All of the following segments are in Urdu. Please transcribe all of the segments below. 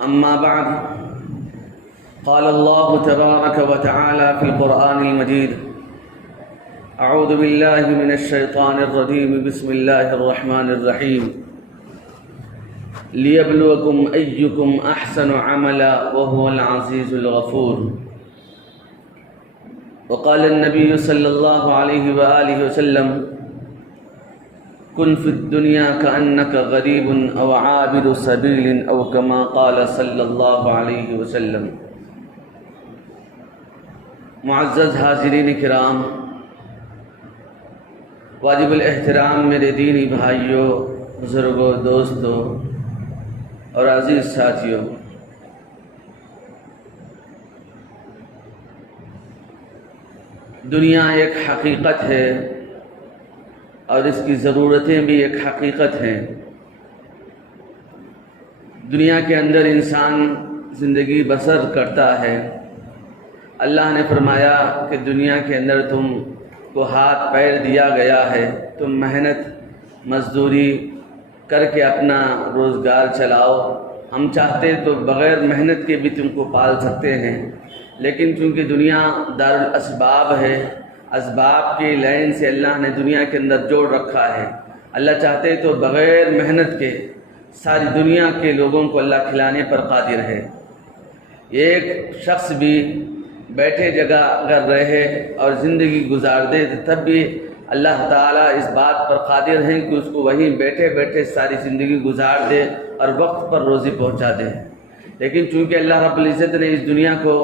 أما بعد، قال الله تبارك وتعالى في القرآن المجيد: أعوذ بالله من الشيطان الرجيم، بسم الله الرحمن الرحيم، ليبلوكم أيكم أحسن عملا وهو العزيز الغفور. وقال النبي صلى الله عليه وآله وسلم: كن في الدنيا كأنك غريب أو عابد سبيل أو كما قال صلی اللہ علیہ وسلم. معزز حاضرین کرام، واجب الاحترام میرے دینی بھائیوں، بزرگوں، دوستوں اور عزیز ساتھیوں، دنیا ایک حقیقت ہے اور اس کی ضرورتیں بھی ایک حقیقت ہیں. دنیا کے اندر انسان زندگی بسر کرتا ہے. اللہ نے فرمایا کہ دنیا کے اندر تم کو ہاتھ پیر دیا گیا ہے، تم محنت مزدوری کر کے اپنا روزگار چلاؤ. ہم چاہتے تو بغیر محنت کے بھی تم کو پال سکتے ہیں، لیکن چونکہ دنیا دار الاسباب ہے، اسباب کی لائن سے اللہ نے دنیا کے اندر جوڑ رکھا ہے. اللہ چاہتے تو بغیر محنت کے ساری دنیا کے لوگوں کو اللہ کھلانے پر قادر ہے. ایک شخص بھی بیٹھے جگہ اگر رہے اور زندگی گزار دے تب بھی اللہ تعالیٰ اس بات پر قادر ہیں کہ اس کو وہیں بیٹھے بیٹھے ساری زندگی گزار دے اور وقت پر روزی پہنچا دے. لیکن چونکہ اللہ رب العزت نے اس دنیا کو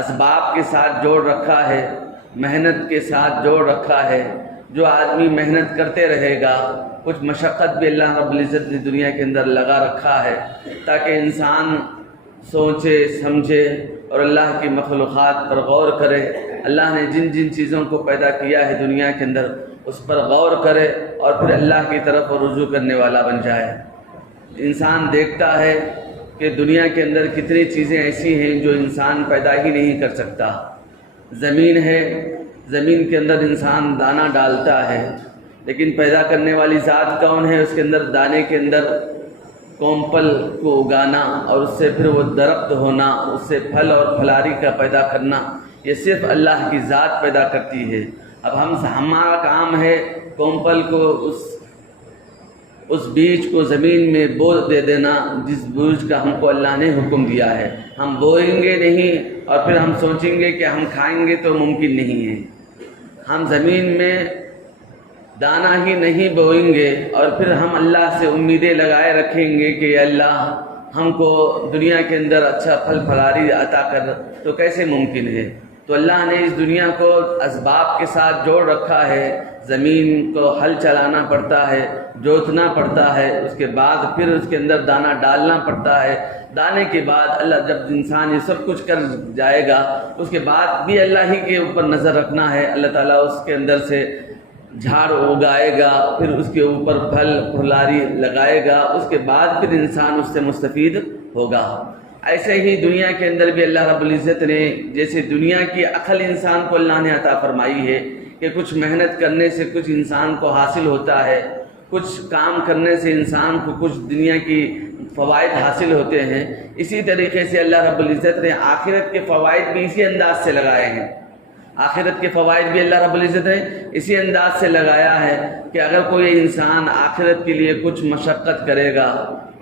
اسباب کے ساتھ جوڑ رکھا ہے، محنت کے ساتھ جوڑ رکھا ہے، جو آدمی محنت کرتے رہے گا، کچھ مشقت بھی اللہ رب العزت نے دنیا کے اندر لگا رکھا ہے تاکہ انسان سوچے سمجھے اور اللہ کی مخلوقات پر غور کرے. اللہ نے جن جن چیزوں کو پیدا کیا ہے دنیا کے اندر اس پر غور کرے اور پھر اللہ کی طرف رجوع کرنے والا بن جائے. انسان دیکھتا ہے کہ دنیا کے اندر کتنی چیزیں ایسی ہیں جو انسان پیدا ہی نہیں کر سکتا. زمین ہے، زمین کے اندر انسان دانہ ڈالتا ہے، لیکن پیدا کرنے والی ذات کون ہے؟ اس کے اندر دانے کے اندر کومپل کو اگانا اور اس سے پھر وہ درخت ہونا، اس سے پھل اور پھلاری کا پیدا کرنا، یہ صرف اللہ کی ذات پیدا کرتی ہے. اب ہمارا کام ہے کومپل کو اس بیج کو زمین میں بو دے دینا جس بیج کا ہم کو اللہ نے حکم دیا ہے. ہم بوئیں گے نہیں اور پھر ہم سوچیں گے کہ ہم کھائیں گے تو ممکن نہیں ہے. ہم زمین میں دانہ ہی نہیں بوئیں گے اور پھر ہم اللہ سے امیدیں لگائے رکھیں گے کہ اللہ ہم کو دنیا کے اندر اچھا پھل پھلاری عطا کر، تو کیسے ممکن ہے؟ تو اللہ نے اس دنیا کو اسباب کے ساتھ جوڑ رکھا ہے. زمین کو ہل چلانا پڑتا ہے، جوتنا پڑتا ہے، اس کے بعد پھر اس کے اندر دانہ ڈالنا پڑتا ہے. دانے کے بعد اللہ جب انسان یہ سب کچھ کر جائے گا اس کے بعد بھی اللہ ہی کے اوپر نظر رکھنا ہے. اللہ تعالیٰ اس کے اندر سے جھاڑ اگائے گا، پھر اس کے اوپر پھل پھلاری لگائے گا، اس کے بعد پھر انسان اس سے مستفید ہوگا. ایسے ہی دنیا کے اندر بھی اللہ رب العزت نے جیسے دنیا کی عقل انسان کو اللہ نے عطا فرمائی ہے کہ کچھ محنت کرنے سے کچھ انسان کو حاصل ہوتا ہے، کچھ کام کرنے سے انسان کو کچھ دنیا کی فوائد حاصل ہوتے ہیں، اسی طریقے سے اللہ رب العزت نے آخرت کے فوائد بھی اسی انداز سے لگائے ہیں. آخرت کے فوائد بھی اللہ رب العزت نے اسی انداز سے لگایا ہے کہ اگر کوئی انسان آخرت کے لیے کچھ مشقت کرے گا،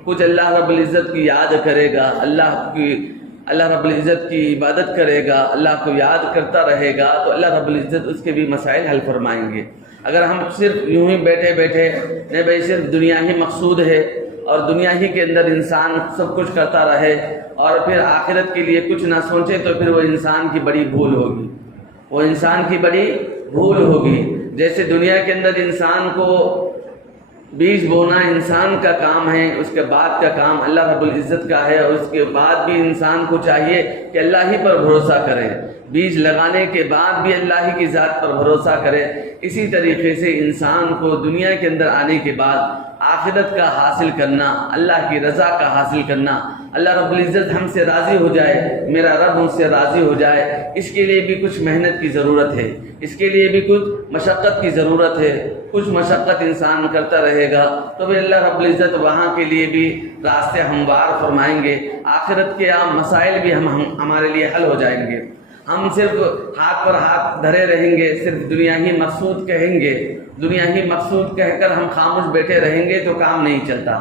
کچھ اللہ رب العزت کی یاد کرے گا، اللہ رب العزت کی عبادت کرے گا، اللہ کو یاد کرتا رہے گا، تو اللہ رب العزت اس کے بھی مسائل حل فرمائیں گے. اگر ہم صرف یوں ہی بیٹھے بیٹھے نہیں بھائی صرف دنیا ہی مقصود ہے اور دنیا ہی کے اندر انسان سب کچھ کرتا رہے اور پھر آخرت کے لیے کچھ نہ سوچے تو پھر وہ انسان کی بڑی بھول ہوگی، وہ انسان کی بڑی بھول ہوگی. جیسے دنیا کے اندر انسان کو بیج بونا انسان کا کام ہے، اس کے بعد کا کام اللہ رب العزت کا ہے، اور اس کے بعد بھی انسان کو چاہیے کہ اللہ ہی پر بھروسہ کرے. بیج لگانے کے بعد بھی اللہ ہی کی ذات پر بھروسہ کرے، اسی طریقے سے انسان کو دنیا کے اندر آنے کے بعد آخرت کا حاصل کرنا، اللہ کی رضا کا حاصل کرنا، اللہ رب العزت ہم سے راضی ہو جائے، میرا رب ہم سے راضی ہو جائے، اس کے لیے بھی کچھ محنت کی ضرورت ہے، اس کے لیے بھی کچھ مشقت کی ضرورت ہے۔ کچھ مشقت انسان کرتا رہے گا تو پھر اللہ رب العزت وہاں کے لیے بھی راستے ہموار فرمائیں گے، آخرت کے عام مسائل بھی ہمارے لیے حل ہو جائیں گے۔ ہم صرف ہاتھ پر ہاتھ دھرے رہیں گے، صرف دنیا ہی مقصود کہیں گے، دنیا ہی مقصود کہہ کر ہم خاموش بیٹھے رہیں گے تو کام نہیں چلتا۔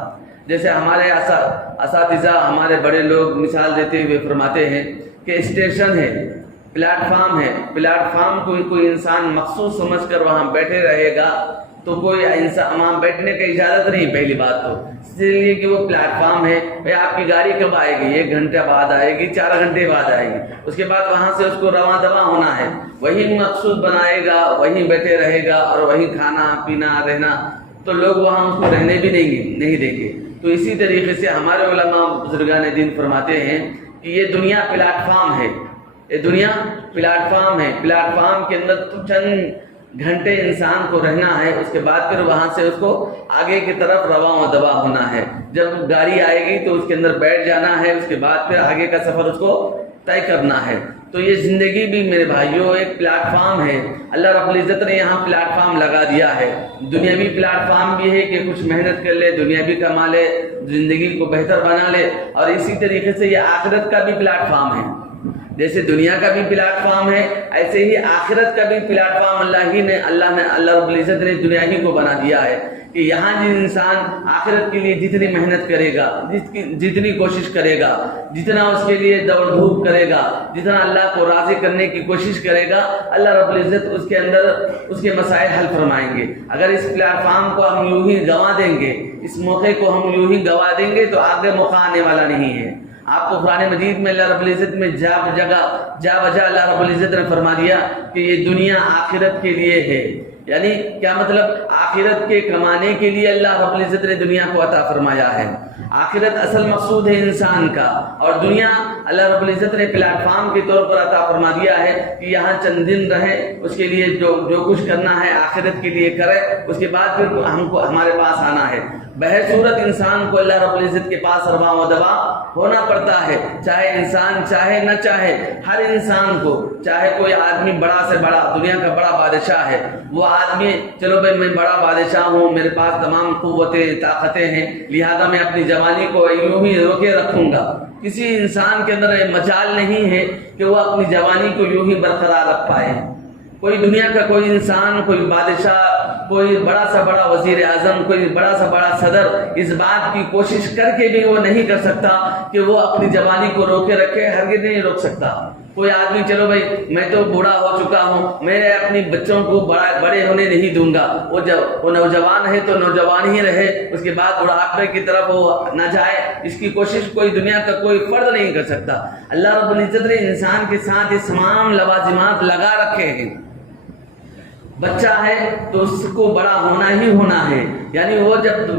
جیسے ہمارے اساتذہ، ہمارے بڑے لوگ مثال دیتے ہوئے فرماتے ہیں کہ اسٹیشن ہے، پلیٹ فارم ہے، پلیٹ فارم کو کوئی انسان مخصوص سمجھ کر وہاں بیٹھے رہے گا تو کوئی انسان وہاں بیٹھنے کی اجازت نہیں، پہلی بات تو اس لیے کہ وہ پلیٹ فارم ہے۔ بھائی آپ کی گاڑی کب آئے گی؟ 1 گھنٹے بعد آئے گی، 4 گھنٹے بعد آئے گی، اس کے بعد وہاں سے اس کو رواں دواں ہونا ہے، وہی مقصود بنائے گا، وہیں بیٹھے رہے گا اور وہیں کھانا پینا رہنا، تو لوگ وہاں اس کو رہنے بھی نہیں دیں گے۔ تو اسی طریقے سے ہمارے علماء بزرگان دین فرماتے ہیں کہ یہ دنیا پلیٹ فارم ہے، یہ دنیا پلیٹ فارم ہے، پلیٹ فارم کے اندر تو چند گھنٹے انسان کو رہنا ہے، اس کے بعد پھر وہاں سے اس کو آگے کی طرف رواں و دواں ہونا ہے۔ جب گاڑی آئے گی تو اس کے اندر بیٹھ جانا ہے، اس کے بعد پھر آگے کا سفر اس کو طے کرنا ہے۔ تو یہ زندگی بھی میرے بھائیوں ایک پلیٹ فارم ہے، اللہ رب العزت نے یہاں پلیٹ فارم لگا دیا ہے۔ دنیاوی پلیٹ فارم بھی ہے کہ کچھ محنت کر لے، دنیا بھی کما لے، زندگی کو بہتر بنا لے، اور اسی طریقے سے یہ آخرت کا بھی پلیٹ فارم ہے۔ جیسے دنیا کا بھی پلیٹ فارم ہے، ایسے ہی آخرت کا بھی پلیٹ فارم اللہ رب العزت نے دنیا ہی کو بنا دیا ہے کہ یہاں جن انسان آخرت کے لیے جتنی محنت کرے گا، جتنی کوشش کرے گا، جتنا اس کے لیے دوڑ دھوپ کرے گا، جتنا اللہ کو راضی کرنے کی کوشش کرے گا، اللہ رب العزت اس کے اندر اس کے مسائل حل فرمائیں گے۔ اگر اس پلیٹ فارم کو ہم یوں ہی گنوا دیں گے، اس موقع کو ہم یوں ہی گنوا دیں گے تو آگے موقع آنے والا نہیں ہے۔ آپ کو قرآن مجید میں اللہ رب العزت میں جا بجا اللہ رب العزت نے فرما دیا کہ یہ دنیا آخرت کے لیے ہے، یعنی کیا مطلب؟ آخرت کے کمانے کے لیے اللہ رب العزت نے دنیا کو عطا فرمایا ہے۔ آخرت اصل مقصود ہے انسان کا، اور دنیا اللہ رب العزت نے پلیٹ فارم کے طور پر عطا فرما دیا ہے کہ یہاں چند دن رہے، اس کے لیے جو کچھ کرنا ہے آخرت کے لیے کرے، اس کے بعد پھر ہمارے پاس آنا ہے۔ بہرصورت انسان کو اللہ رب العزت کے پاس رواں و دواں ہونا پڑتا ہے، چاہے انسان چاہے نہ چاہے۔ ہر انسان کو، چاہے کوئی آدمی بڑا سے بڑا، دنیا کا بڑا بادشاہ ہے، وہ آدمی چلو بھائی میں بڑا بادشاہ ہوں، میرے پاس تمام قوتیں طاقتیں ہیں، لہذا میں اپنی جوانی کو یوں ہی روکے رکھوں گا۔ کسی انسان کے اندر مجال نہیں ہے کہ وہ اپنی جوانی کو یوں ہی برقرار رکھ پائے۔ کوئی دنیا کا کوئی انسان، کوئی بادشاہ، کوئی بڑا سا بڑا وزیر اعظم، کوئی بڑا سا بڑا صدر اس بات کی کوشش کر کے بھی وہ نہیں کر سکتا کہ وہ اپنی جوانی کو روکے رکھے، ہرگز نہیں روک سکتا۔ کوئی آدمی چلو بھائی میں تو بوڑھا ہو چکا ہوں، میں اپنی بچوں کو بڑے ہونے نہیں دوں گا، وہ نوجوان ہے تو نوجوان ہی رہے، اس کے بعد بڑھاپے کی طرف وہ نہ جائے، اس کی کوشش کوئی دنیا کا کوئی فرد نہیں کر سکتا۔ اللہ رب العزت نے انسان کے ساتھ یہ تمام لوازمات لگا رکھے ہیں۔ بچہ ہے تو اس کو بڑا ہونا ہی ہونا ہے، یعنی وہ جب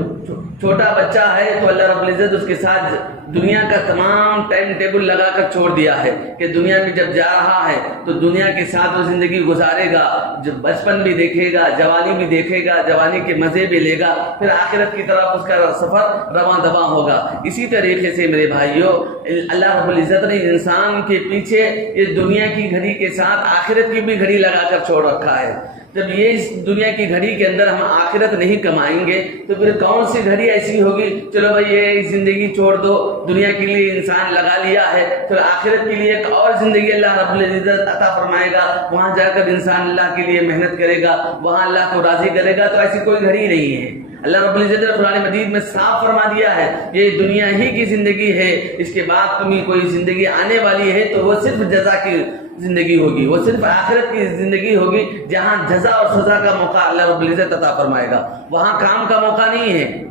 چھوٹا بچہ ہے تو اللہ رب العزت اس کے ساتھ دنیا کا تمام ٹائم ٹیبل لگا کر چھوڑ دیا ہے کہ دنیا میں جب جا رہا ہے تو دنیا کے ساتھ وہ زندگی گزارے گا، جب بچپن بھی دیکھے گا، جوانی بھی دیکھے گا، جوانی کے مزے بھی لے گا، پھر آخرت کی طرف اس کا سفر رواں دواں ہوگا۔ اسی طریقے سے میرے بھائیوں، اللہ رب العزت نے انسان کے پیچھے اس دنیا کی گھڑی کے ساتھ آخرت کی بھی گھڑی لگا کر چھوڑ رکھا ہے۔ جب یہ اس دنیا کی گھڑی کے اندر ہم آخرت نہیں کمائیں گے تو پھر کون سی گھڑی ایسی ہوگی؟ چلو بھائی یہ زندگی چھوڑ دو، دنیا کے لیے انسان لگا لیا ہے، پھر آخرت کے لیے ایک اور زندگی اللہ رب العزت عطا فرمائے گا، وہاں جا کر انسان اللہ کے لیے محنت کرے گا، وہاں اللہ کو راضی کرے گا، تو ایسی کوئی گھڑی نہیں ہے۔ اللہ رب العزت نے قرآن مجید میں صاف فرما دیا ہے یہ دنیا ہی کی زندگی ہے، اس کے بعد تمہیں کوئی زندگی آنے والی ہے تو وہ صرف جزا کی زندگی ہوگی، وہ صرف آخرت کی زندگی ہوگی جہاں جزا اور سزا کا موقع اللہ رب العزت عطا فرمائے گا، وہاں کام کا موقع نہیں ہے۔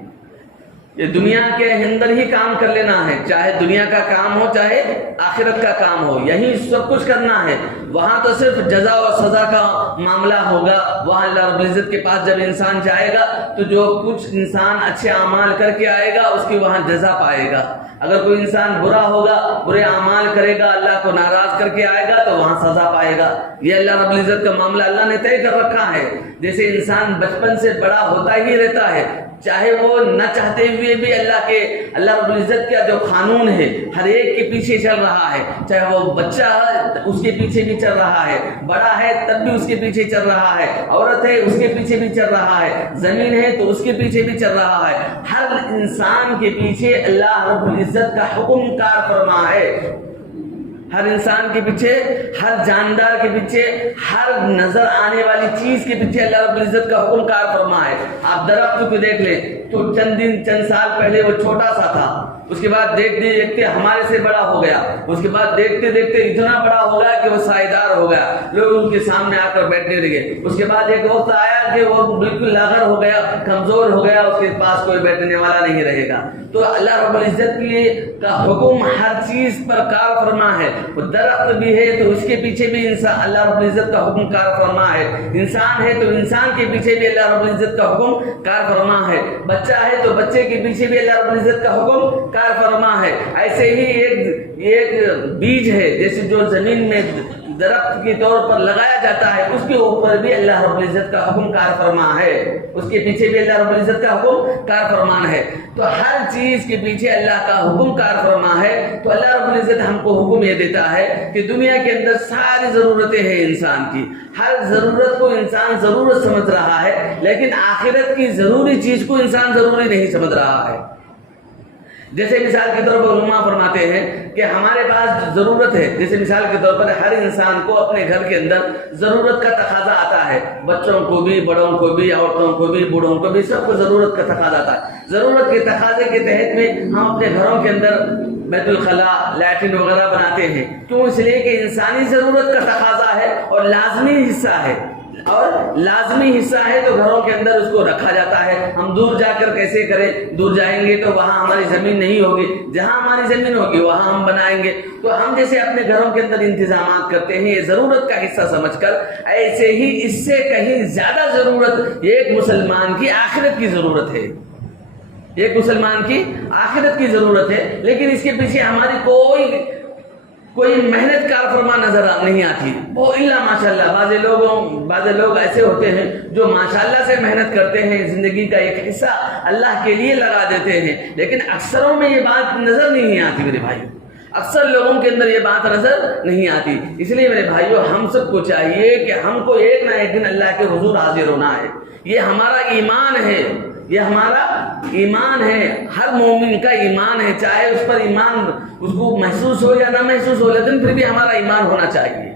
یہ دنیا کے اندر ہی کام کر لینا ہے، چاہے دنیا کا کام ہو چاہے آخرت کا کام ہو، یہی سب کچھ کرنا ہے۔ وہاں تو صرف جزا اور سزا کا معاملہ ہوگا، وہاں اللہ رب العزت کے پاس جب انسان جائے گا تو جو کچھ انسان اچھے اعمال کر کے آئے گا اس کی وہاں جزا پائے گا، اگر کوئی انسان برا ہوگا، برے اعمال کرے گا، اللہ کو ناراض کر کے آئے گا تو وہاں سزا پائے گا۔ یہ اللہ رب العزت کا معاملہ اللہ نے طے کر رکھا ہے۔ جیسے انسان بچپن سے بڑا ہوتا ہی رہتا ہے، چاہے وہ نہ چاہتے ہوئے بھی اللہ رب العزت کا جو قانون ہے ہر ایک کے پیچھے چل رہا ہے، چاہے وہ بچہ اس کے پیچھے بھی چل رہا ہے، بڑا ہے تب بھی اس کے پیچھے چل رہا ہے، عورت ہے اس کے پیچھے بھی چل رہا ہے، زمین ہے تو اس کے پیچھے بھی چل رہا ہے۔ ہر انسان کے پیچھے اللہ رب العزت کا حکم کار فرما ہے۔ ہر انسان کے پیچھے، ہر جاندار کے پیچھے، ہر نظر آنے والی چیز کے پیچھے اللہ رب العزت کا حکم کار فرما ہے۔ آپ درخت کو دیکھ لیں تو چند سال پہلے وہ چھوٹا سا تھا، اس کے بعد دیکھتے دیکھتے ہمارے سے بڑا ہو گیا، اس کے بعد دیکھتے دیکھتے اتنا بڑا ہو گیا کہ وہ سائیدار ہو گیا، لوگ ان کے سامنے آ کر بیٹھنے لگے۔ اس کے بعد ایک وقت آیا کہ وہ بالکل لاغر ہو گیا، کمزور ہو گیا، اس کے پاس کوئی بیٹھنے والا نہیں رہے گا۔ تو اللہ رب العزت کا حکم ہر چیز پر کار فرما ہے۔ وہ درخت بھی ہے تو اس کے پیچھے بھی انسان اللہ رب العزت کا حکم کار فرما ہے، انسان ہے تو انسان کے پیچھے بھی اللہ رب العزت کا حکم کار فرما ہے، بچہ ہے تو بچے کے پیچھے بھی اللہ رب العزت کا حکم کار فرما ہے۔ ایسے ہی ایک بیج ہے، جیسے جو زمین میں درخت کے طور پر لگایا جاتا ہے، اس کے اوپر بھی اللہ رب العزت کا حکم کار فرما ہے، اس کے پیچھے بھی اللہ رب العزت کا حکم کار فرمان ہے۔ تو ہر چیز کے پیچھے اللہ کا حکم کار فرما ہے۔ تو اللہ رب العزت ہم کو حکم یہ دیتا ہے کہ دنیا کے اندر ساری ضرورتیں ہیں انسان کی، ہر ضرورت کو انسان ضرورت سمجھ رہا ہے، لیکن آخرت کی ضروری چیز کو انسان ضروری نہیں سمجھ رہا ہے۔ جیسے مثال کے طور پر علماء فرماتے ہیں کہ ہمارے پاس ضرورت ہے، جیسے مثال کے طور پر ہر انسان کو اپنے گھر کے اندر ضرورت کا تقاضا آتا ہے، بچوں کو بھی، بڑوں کو بھی، عورتوں کو بھی، بوڑھوں کو بھی، سب کو ضرورت کا تقاضا آتا ہے۔ ضرورت کے تقاضے کے تحت میں ہم اپنے گھروں کے اندر بیت الخلاء، لیٹرن وغیرہ بناتے ہیں، کیوں؟ اس لیے کہ انسانی ضرورت کا تقاضا ہے اور لازمی حصہ ہے، اور لازمی حصہ ہے تو گھروں کے اندر اس کو رکھا جاتا ہے۔ ہم دور جا کر کیسے کریں؟ دور جائیں گے تو وہاں ہماری زمین نہیں ہوگی، جہاں ہماری زمین ہوگی وہاں ہم بنائیں گے۔ تو ہم جیسے اپنے گھروں کے اندر انتظامات کرتے ہیں یہ ضرورت کا حصہ سمجھ کر، ایسے ہی اس سے کہیں زیادہ ضرورت ایک مسلمان کی آخرت کی ضرورت ہے، ایک مسلمان کی آخرت کی ضرورت ہے، لیکن اس کے پیچھے ہماری کوئی محنت کار فرما نظر نہیں آتی۔ وہ اللہ ماشاءاللہ بعض لوگ ایسے ہوتے ہیں جو ماشاءاللہ سے محنت کرتے ہیں، زندگی کا ایک حصہ اللہ کے لیے لگا دیتے ہیں، لیکن اکثروں میں یہ بات نظر نہیں آتی میرے بھائی، اکثر لوگوں کے اندر یہ بات نظر نہیں آتی۔ اس لیے میرے بھائیوں ہم سب کو چاہیے کہ ہم کو ایک نہ ایک دن اللہ کے حضور حاضر ہونا ہے، یہ ہمارا ایمان ہے، یہ ہمارا ایمان ہے، ہر مومن کا ایمان ہے، چاہے اس پر ایمان اس کو محسوس ہو یا نہ محسوس ہو، لیکن پھر بھی ہمارا ایمان ہونا چاہیے۔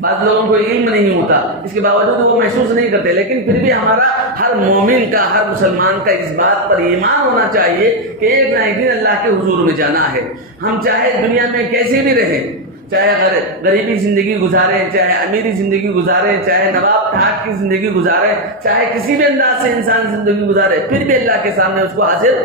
بعض لوگوں کو علم نہیں ہوتا، اس کے باوجود وہ محسوس نہیں کرتے، لیکن پھر بھی ہمارا ہر مومن کا، ہر مسلمان کا اس بات پر ایمان ہونا چاہیے کہ ایک نہ ایک دن اللہ کے حضور میں جانا ہے۔ ہم چاہے دنیا میں کیسے بھی رہیں، چاہے غریبی زندگی گزاریں، چاہے امیری زندگی گزاریں، چاہے نواب ٹھاٹ کی زندگی گزاریں، چاہے کسی بھی انداز سے انسان زندگی گزارے، پھر بھی اللہ کے سامنے اس کو حاضر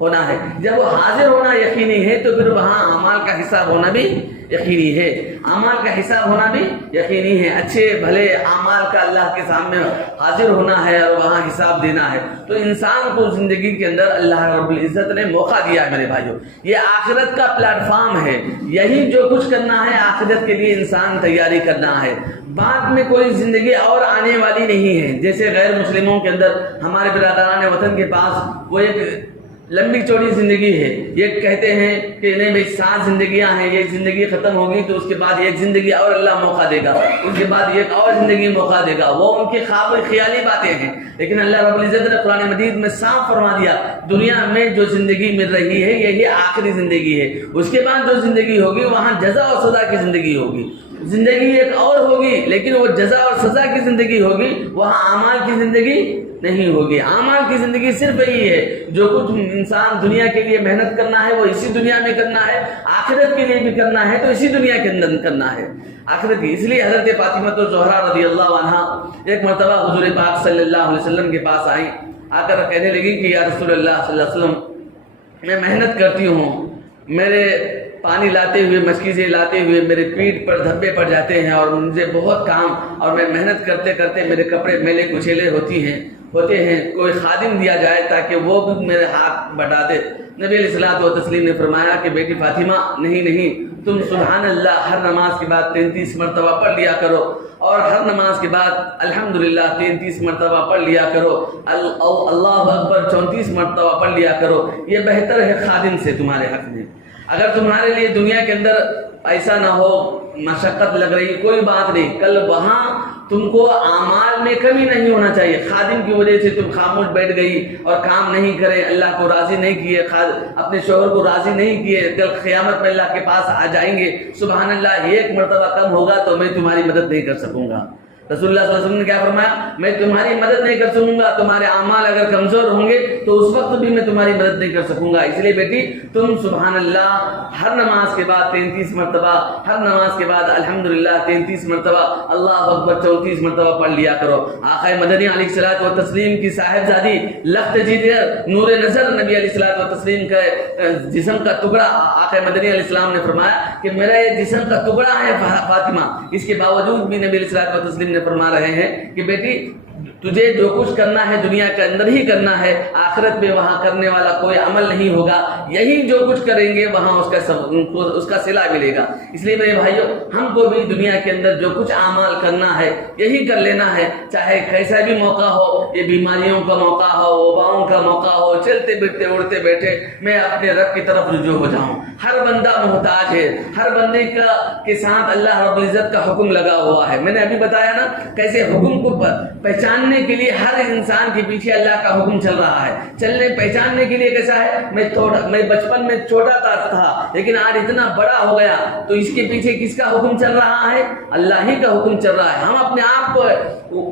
ہونا ہے۔ جب وہ حاضر ہونا یقینی ہے تو پھر وہاں اعمال کا حساب ہونا بھی یقینی ہے، اعمال کا حساب ہونا بھی یقینی ہے، اچھے بھلے اعمال کا اللہ کے سامنے حاضر ہونا ہے اور وہاں حساب دینا ہے۔ تو انسان کو زندگی کے اندر اللہ رب العزت نے موقع دیا ہے میرے بھائیوں، یہ آخرت کا پلیٹ فارم ہے، یہی جو کچھ کرنا ہے آخرت کے لیے انسان تیاری کرنا ہے، بعد میں کوئی زندگی اور آنے والی نہیں ہے۔ جیسے غیر مسلموں کے اندر ہمارے برادران وطن کے پاس وہ ایک لمبی چوڑی زندگی ہے، یہ کہتے ہیں کہ نہیں بھائی 7 زندگیاں ہیں، یہ زندگی ختم ہوگی تو اس کے بعد ایک زندگی اور اللہ موقع دے گا، اس کے بعد ایک اور زندگی موقع دے گا، وہ ان کے خواب خیالی باتیں ہیں، لیکن اللہ رب العزت نے قرآن مجید میں صاف فرما دیا دنیا میں جو زندگی مل رہی ہے یہی آخری زندگی ہے، اس کے بعد جو زندگی ہوگی وہاں جزا اور سزا کی زندگی ہوگی، زندگی ایک اور ہوگی لیکن وہ جزا اور سزا کی زندگی ہوگی، وہاں اعمال کی زندگی نہیں ہوگی۔ اعمال کی زندگی صرف یہی ہے جو کچھ انسان دنیا کے لیے محنت کرنا ہے وہ اسی دنیا میں کرنا ہے، آخرت کے لیے بھی کرنا ہے تو اسی دنیا کے اندر کرنا ہے آخرت کی۔ اس لیے حضرت فاطمہ الزہرا رضی اللہ عنہا ایک مرتبہ حضور پاک صلی اللہ علیہ وسلم کے پاس آئیں، آ کر کہنے لگی کہ یا رسول اللہ صلی اللہ علیہ وسلم میں محنت کرتی ہوں میرے پانی لاتے ہوئے مشکیزیں لاتے ہوئے میرے پیٹھ پر دھبے پڑ جاتے ہیں اور مجھے بہت کام اور میں محنت کرتے کرتے میرے کپڑے میلے کچیلے ہوتے ہیں کوئی خادم دیا جائے تاکہ وہ بھی میرے ہاتھ بٹا دے۔ نبی علیہ الصلوۃ والتسلیم نے فرمایا کہ بیٹی فاطمہ نہیں، تم سبحان اللہ ہر نماز کے بعد 33 مرتبہ پڑھ لیا کرو، اور ہر نماز کے بعد الحمدللہ 33 مرتبہ پڑھ لیا کرو، اللہ اکبر 34 مرتبہ پڑھ لیا کرو۔ یہ بہتر ہے خادم سے تمہارے حق میں۔ اگر تمہارے لیے دنیا کے اندر ایسا نہ ہو، مشقت لگ رہی، کوئی بات نہیں، کل وہاں تم کو اعمال میں کمی نہیں ہونا چاہیے۔ خادم کی وجہ سے تم خاموش بیٹھ گئی اور کام نہیں کرے، اللہ کو راضی نہیں کیے، اپنے شوہر کو راضی نہیں کیے، کل قیامت میں اللہ کے پاس آ جائیں گے، سبحان اللہ ایک مرتبہ کم ہوگا تو میں تمہاری مدد نہیں کر سکوں گا۔ رسول اللہ صلی اللہ علیہ وسلم نے کیا فرمایا؟ میں تمہاری مدد نہیں کر سکوں گا، تمہارے اعمال اگر کمزور ہوں گے تو اس وقت بھی میں تمہاری مدد نہیں کر سکوں گا۔ اس لیے بیٹی تم سبحان اللہ ہر نماز کے بعد 33 مرتبہ، ہر نماز کے بعد الحمدللہ 33 مرتبہ، اللہ اکبر 34 مرتبہ پڑھ لیا کرو۔ آقا مدنی علیہ الصلوۃ والتسلیم کی صاحبزادی لخت جگر نور نظر نبی علیہ الصلوۃ والتسلیم کا جسم کا ٹکڑا، آقا مدنی علیہ السلام نے فرمایا کہ میرا یہ جسم کا ٹکڑا ہے فاطمہ، اس کے باوجود بھی نبی علیہ الصلوۃ والتسلیم نے فرما رہے ہیں کہ بیٹی تجھے جو کچھ کرنا ہے دنیا کے اندر ہی کرنا ہے، آخرت میں وہاں کرنے والا کوئی عمل نہیں ہوگا، یہی جو کچھ کریں گے وہاں اس کا صلہ ملے گا۔ اس لیے میرے بھائیوں ہم کو بھی دنیا کے اندر جو کچھ اعمال کرنا ہے یہی کر لینا ہے، چاہے کیسا بھی موقع ہو، یہ بیماریوں کا موقع ہو، وباؤں کا موقع ہو، چلتے پھرتے اڑتے بیٹھے میں اپنے رب کی طرف رجوع ہو جاؤں۔ ہر بندہ محتاج ہے، ہر بندے کے ساتھ اللہ رب العزت کا حکم لگا ہوا ہے۔ میں نے ابھی بتایا نا کیسے حکم کو پہچاننے کے لیے ہر انسان کے پیچھے اللہ کا حکم چل رہا ہے، پہچاننے کے لیے کیسا ہے؟ میں بچپن میں چھوٹا تھا لیکن آج اتنا بڑا ہو گیا تو اس کے پیچھے کس کا حکم چل رہا ہے؟ اللہ ہی کا حکم چل رہا ہے۔ ہم اپنے آپ کو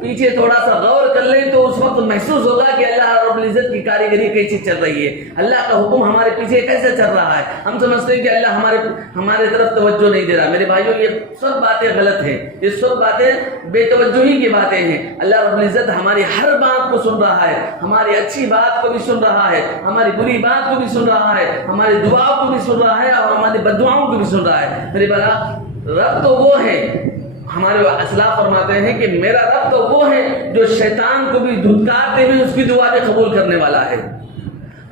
پیچھے تھوڑا سا غور کر لیں تو اس وقت محسوس ہوگا کہ اللہ رب العزت کی کاریگری کیسی چل رہی ہے، اللہ کا حکم ہمارے پیچھے کیسے چل رہا ہے۔ ہم سمجھتے ہیں کہ اللہ ہمارے طرف توجہ نہیں دے رہا۔ میرے بھائیوں یہ سب باتیں غلط ہیں، یہ سب باتیں بے توجہی کی باتیں ہیں۔ اللہ رب العزت ہماری ہر بات کو سن رہا ہے، ہماری اچھی بات کو بھی سن رہا ہے، ہماری بری بات کو بھی سن رہا ہے، ہماری دعاؤں کو بھی سن رہا ہے اور ہماری بددعاؤں کو بھی سن رہا ہے۔ میرے بھلا رب تو وہ ہے، ہمارے اسلاف فرماتے ہیں کہ میرا رب تو وہ ہے جو شیطان کو بھی دھتکارتے ہوئے اس کی دعا بھی قبول کرنے والا ہے۔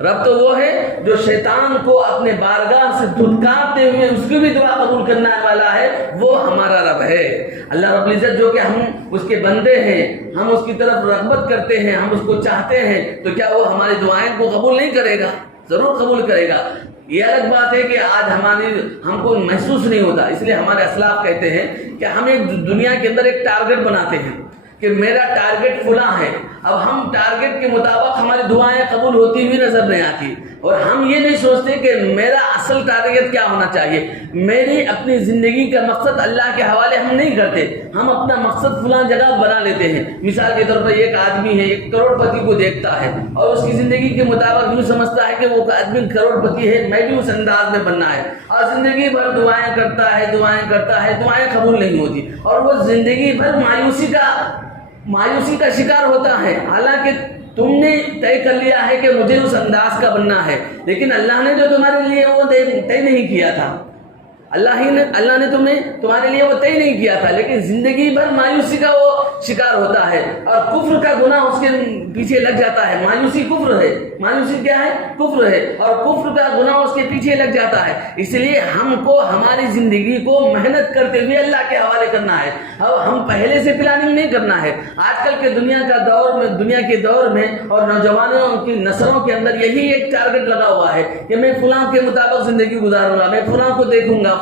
رب تو وہ ہے جو شیطان کو اپنے بارگاہ سے دھتکارتے ہوئے اس کی بھی دعا قبول کرنے والا ہے، وہ ہمارا رب ہے۔ اللہ رب العزت جو کہ ہم اس کے بندے ہیں، ہم اس کی طرف رغبت کرتے ہیں، ہم اس کو چاہتے ہیں، تو کیا وہ ہماری دعائیں کو قبول نہیں کرے گا؟ ضرور قبول کرے گا۔ یہ الگ بات ہے کہ آج ہم کو محسوس نہیں ہوتا، اس لیے ہمارے اسلاف کہتے ہیں کہ ہم ایک دنیا کے اندر ایک ٹارگٹ بناتے ہیں کہ میرا ٹارگٹ فلاں ہے۔ اب ہم ٹارگٹ کے مطابق ہماری دعائیں قبول ہوتی ہوئی نظر نہیں آتی، اور ہم یہ نہیں سوچتے کہ میرا اصل ٹارگٹ کیا ہونا چاہیے۔ میری اپنی زندگی کا مقصد اللہ کے حوالے ہم نہیں کرتے، ہم اپنا مقصد فلاں جگہ بنا لیتے ہیں۔ مثال کے طور پر ایک آدمی ہے، ایک کروڑ پتی کو دیکھتا ہے اور اس کی زندگی کے مطابق یوں سمجھتا ہے کہ وہ آدمی کروڑ پتی ہے، میں بھی اس انداز میں بننا ہے، اور زندگی بھر دعائیں کرتا ہے، دعائیں قبول نہیں ہوتی، اور وہ زندگی بھر مایوسی کا شکار ہوتا ہے۔ حالانکہ تم نے طے کر لیا ہے کہ مجھے اس انداز کا بننا ہے، لیکن اللہ نے جو تمہارے لیے وہ طے نہیں کیا تھا، اللہ نے تمہارے لیے وہ طے نہیں کیا تھا، لیکن زندگی بھر مایوسی کا وہ شکار ہوتا ہے، اور کفر کا گناہ اس کے پیچھے لگ جاتا ہے۔ مایوسی کفر ہے، مایوسی کیا ہے؟ کفر ہے، اور کفر کا گناہ اس کے پیچھے لگ جاتا ہے۔ اس لیے ہم کو ہماری زندگی کو محنت کرتے ہوئے اللہ کے حوالے کرنا ہے۔ اب ہم پہلے سے پلاننگ نہیں کرنا ہے۔ آج کل کے دنیا کے دور میں اور نوجوانوں کی نسلوں کے اندر یہی ایک ٹارگٹ لگا ہوا ہے کہ میں فلاں کے مطابق زندگی گزاروں گا، میں فلاں کو دیکھوں گا،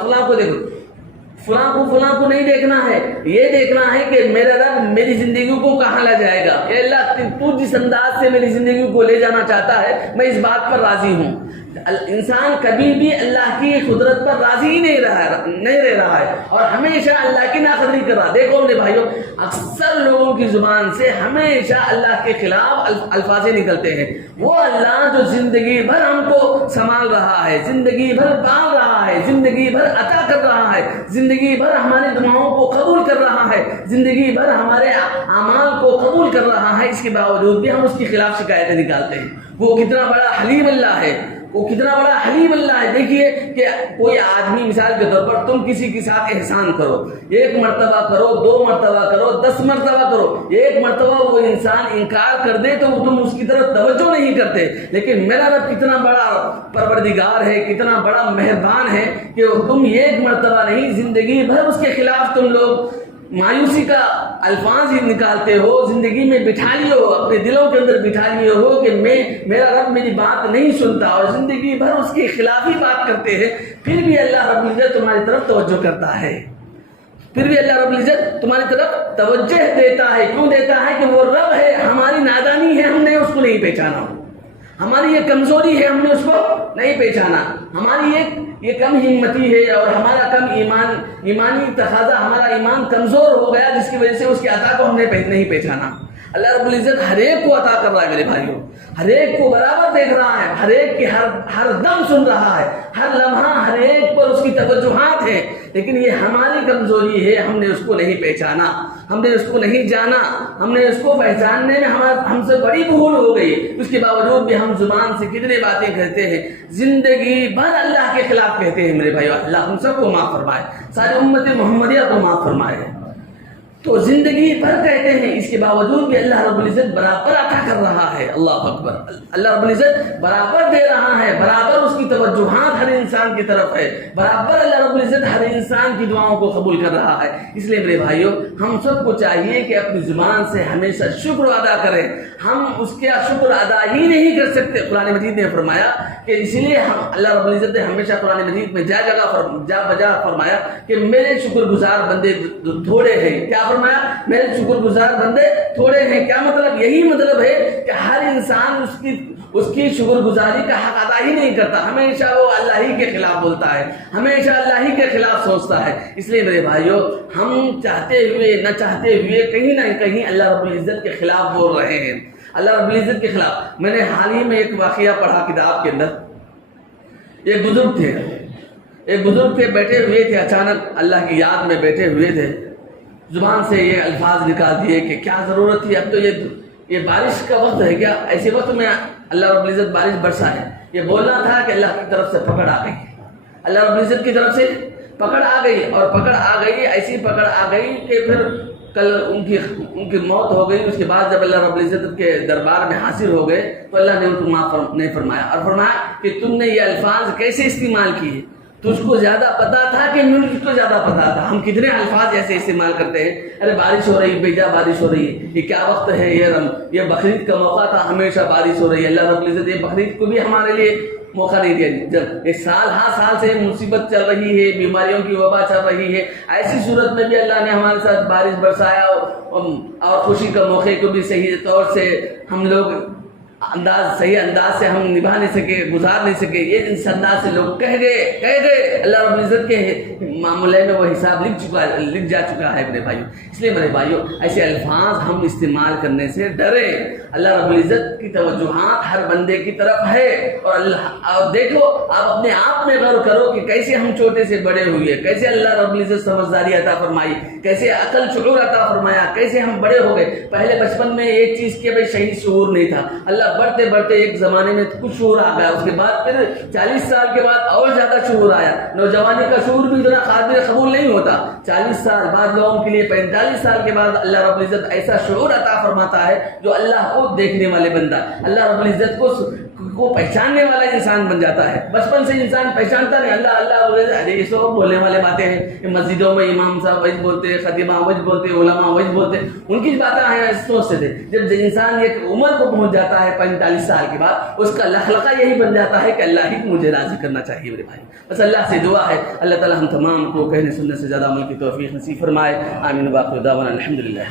فلاں کو نہیں دیکھنا ہے، یہ دیکھنا ہے کہ میرا رب میری زندگی کو کہاں لے جائے گا۔ اے اللہ تو جس انداز سے میری زندگی کو لے جانا چاہتا ہے میں اس بات پر راضی ہوں۔ انسان کبھی بھی اللہ کی قدرت پر راضی ہی نہیں رہ رہا ہے، اور ہمیشہ اللہ کی نافرمانی کر رہا۔ دیکھو میرے بھائیوں، اکثر لوگوں کی زبان سے ہمیشہ اللہ کے خلاف الفاظ نکلتے ہیں۔ وہ اللہ جو زندگی بھر ہم کو سنبھال رہا ہے، زندگی بھر پال رہا ہے، زندگی بھر عطا کر رہا ہے، زندگی بھر ہماری دعاؤں کو قبول کر رہا ہے، زندگی بھر ہمارے اعمال کو قبول کر رہا ہے، اس کے باوجود بھی ہم اس کے خلاف شکایتیں نکالتے ہیں۔ وہ کتنا بڑا حلیم اللہ ہے، وہ کتنا بڑا حلیم اللہ ہے. دیکھیے کہ کوئی آدمی مثال کے طور پر تم کسی کے ساتھ احسان کرو, 1 مرتبہ کرو, 2 مرتبہ کرو, 10 مرتبہ کرو, 1 مرتبہ وہ انسان انکار کر دے تو تم اس کی طرف توجہ نہیں کرتے. لیکن میرا رب کتنا بڑا پروردگار ہے, کتنا بڑا مہربان ہے کہ تم 1 مرتبہ نہیں, زندگی بھر اس کے خلاف تم لوگ مایوسی کا الفاظ ہی نکالتے ہو, زندگی میں بٹھا لیے ہو, اپنے دلوں کے اندر بٹھا لیے ہو کہ میرا رب میری بات نہیں سنتا, اور زندگی بھر اس کے خلاف ہی بات کرتے ہیں. پھر بھی اللہ رب العزت تمہاری طرف توجہ کرتا ہے, پھر بھی اللہ رب العزت تمہاری طرف توجہ دیتا ہے. کیوں دیتا ہے؟ کہ وہ رب ہے, ہماری نادانی ہے, ہم نے اس کو نہیں پہچانا, ہماری یہ کمزوری ہے, ہم نے اس کو نہیں پہچانا, ہماری یہ کم ہمتی ہے, اور ہمارا کم ایمانی تقاضا, ہمارا ایمان کمزور ہو گیا, جس کی وجہ سے اس کی عطا کو ہم نے نہیں پہچانا. اللہ رب العزت ہر ایک کو عطا کر رہا ہے میرے بھائیوں, ہر ایک کو برابر دیکھ رہا ہے, ہر ایک کی ہر دم سن رہا ہے, ہر لمحہ ہر ایک پر اس کی توجہات ہیں. لیکن یہ ہماری کمزوری ہے, ہم نے اس کو نہیں پہچانا, ہم نے اس کو نہیں جانا, ہم نے اس کو پہچاننے میں ہم سے بڑی بھول ہو گئی. اس کے باوجود بھی ہم زبان سے کتنے باتیں کہتے ہیں, زندگی بھر اللہ کے خلاف کہتے ہیں. میرے بھائیو, اللہ ہم سب کو معاف فرمائے, ساری امت محمدیہ کو معاف فرمائے. تو زندگی بھر کہتے ہیں, اس کے باوجود بھی اللہ رب العزت برابر عطا کر رہا ہے. اللہ اکبر, اللہ رب العزت برابر دے رہا ہے, برابر اس کی توجہات ہر انسان کی طرف ہے, برابر اللہ رب العزت ہر انسان کی دعاؤں کو قبول کر رہا ہے. اس لیے میرے بھائیوں, ہم سب کو چاہیے کہ اپنی زبان سے ہمیشہ شکر ادا کریں. ہم اس کا شکر ادا ہی نہیں کر سکتے. قرآن مجید نے فرمایا کہ اس لیے اللہ رب العزت نے ہمیشہ قرآن مجید میں جا بجا فرمایا کہ میرے شکر گزار بندے تھوڑے ہیں. کیا فرمایا؟ میرے شکر گزار بندے تھوڑے ہیں. کیا مطلب؟ یہی مطلب ہے کہ ہر انسان اس کی شکر گزاری کا حق ادا ہی نہیں کرتا, ہمیشہ وہ اللہ ہی کے خلاف بولتا ہے, ہمیشہ اللہ ہی کے خلاف سوچتا ہے. اس لیے میرے بھائیوں, ہم چاہتے ہوئے نہ چاہتے ہوئے کہیں نہ کہیں اللہ رب العزت کے خلاف بول رہے ہیں, اللہ رب العزت کے خلاف. میں نے حال ہی میں ایک واقعہ پڑھا کتاب کے اندر. ایک بزرگ تھے, بیٹھے ہوئے تھے, اچانک اللہ کی یاد میں بیٹھے ہوئے تھے, زبان سے یہ الفاظ نکال دیے کہ کیا ضرورت تھی, اب تو یہ بارش کا وقت ہے کیا, ایسے وقت میں اللہ رب العزت بارش برسا ہے. یہ بولنا تھا کہ اللہ کی طرف سے پکڑ آ گئی, اللہ رب العزت کی طرف سے پکڑ آ گئی, اور پکڑ آ گئی, ایسی پکڑ آ گئی کہ پھر کل ان کی موت ہو گئی. اس کے بعد جب اللہ رب العزت کے دربار میں حاضر ہو گئے تو اللہ نے ان کو معاف نہیں فرمایا, اور فرمایا کہ تم نے یہ الفاظ کیسے استعمال کیے, تجھ کو زیادہ پتا تھا کہ مجھ کو زیادہ پتا تھا. ہم کتنے الفاظ ایسے استعمال کرتے ہیں, ارے بارش ہو رہی, بیجا بارش ہو رہی ہے, یہ کیا وقت ہے, یہ بقرعید کا موقع تھا, ہمیشہ بارش ہو رہی ہے. اللہ رب العزت یہ بقرعید کو بھی ہمارے لیے موقع نہیں دیا. جب ایک سال سے مصیبت چل رہی ہے, بیماریوں کی وبا چل رہی ہے, ایسی صورت میں بھی اللہ نے ہمارے ساتھ بارش برسایا, اور خوشی کا موقع کو بھی صحیح طور سے ہم لوگ صحیح انداز سے ہم نبھا نہیں سکے, گزار نہیں سکے. یہ اس انداز سے لوگ کہہ گئے اللہ رب العزت کے معاملے میں وہ حساب لکھ جا چکا ہے میرے بھائیوں. اس لیے میرے بھائیوں, ایسے الفاظ ہم استعمال کرنے سے ڈریں. اللہ رب العزت کی توجہات ہر بندے کی طرف ہے, اور دیکھو آپ اپنے آپ میں غور کرو کہ کیسے ہم چھوٹے سے بڑے ہوئے, کیسے اللہ رب العزت سمجھداری عطا فرمائی, کیسے عقل شعور عطا فرمایا, کیسے ہم بڑے ہو گئے. پہلے بچپن میں ایک چیز کے بھائی صحیح شعور نہیں تھا, اللہ بڑھتے بڑھتے ایک زمانے میں کچھ شعور آ گیا, اس کے بعد پھر 40 سال کے بعد اور زیادہ شعور آیا. نوجوانی کا شعور بھی اتنا قابل قبول نہیں ہوتا. 40 سال بعد لوگوں کے لیے 45 سال کے بعد اللہ رب العزت ایسا شعور عطا فرماتا ہے جو اللہ کو دیکھنے والے بندہ, اللہ رب العزت کو پہچاننے والا انسان بن جاتا ہے. بچپن سے انسان پہچانتا نہیں, اللہ یہ سب بولنے والے باتیں ہیں. مسجدوں میں امام صاحب وہی بولتے, خطیبہ وہی بولتے, علماء وہی بولتے, ان کی باتیں ہیں سوچتے تھے. جب انسان ایک عمر کو پہنچ جاتا ہے 45 سال کے بعد, اس کا لخلقہ یہی بن جاتا ہے کہ اللہ ہی کو مجھے راضی کرنا چاہیے میرے بھائی. بس اللہ سے دعا ہے, اللہ تعالی ہم تمام کو کہنے سننے سے زیادہ عمل کی توفیق نصیب فرمائے. آمین. باقی دعوانا الحمدللہ.